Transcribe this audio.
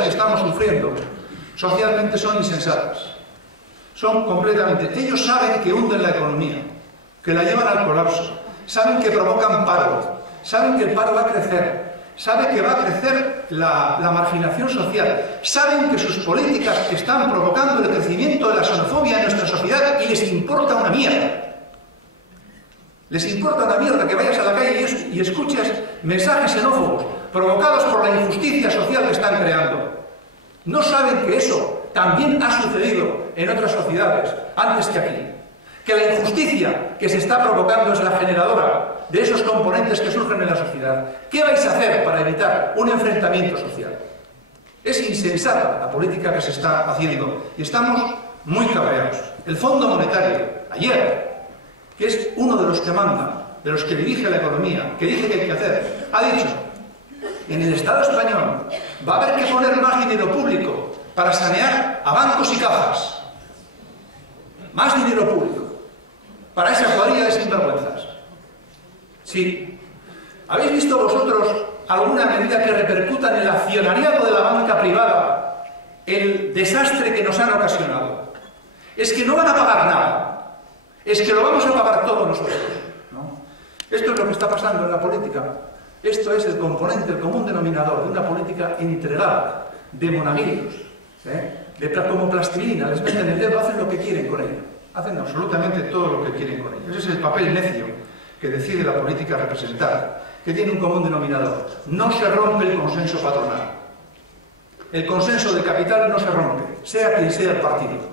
que estamos sufriendo socialmente son insensatas. Son completamente... Ellos saben que hunden la economía, que la llevan al colapso, saben que provocan paro, saben que el paro va a crecer, saben que va a crecer la marginación social, saben que sus políticas están provocando el crecimiento de la xenofobia en nuestra sociedad y les importa una mierda. Les importa una mierda que vayas a la calle y escuches mensajes xenófobos provocados por la injusticia social que están creando. No saben que eso también ha sucedido en otras sociedades antes que aquí. Que la injusticia que se está provocando es la generadora de esos componentes que surgen en la sociedad. ¿Qué vais a hacer para evitar un enfrentamiento social? Es insensata la política que se está haciendo y estamos muy cabreados. El Fondo Monetario, ayer, que es uno de los que manda, de los que dirige la economía, que dice que hay que hacer, ha dicho: en el Estado español va a haber que poner más dinero público para sanear a bancos y cajas. Más dinero público para esa cuadrilla de sinvergüenzas. Sí. ¿Habéis visto vosotros alguna medida que repercuta en el accionariado de la banca privada el desastre que nos han ocasionado? Es que no van a pagar nada. Es que lo vamos a pagar todos nosotros, ¿no? Esto es lo que está pasando en la política. Esto es el componente, el común denominador de una política entregada de monaguillos, como plastilina, les meten el dedo, hacen lo que quieren con ella. Hacen absolutamente todo lo que quieren con ella. Ese es el papel necio que decide la política representar, que tiene un común denominador. No se rompe el consenso patronal. El consenso de capital no se rompe, sea quien sea el partido.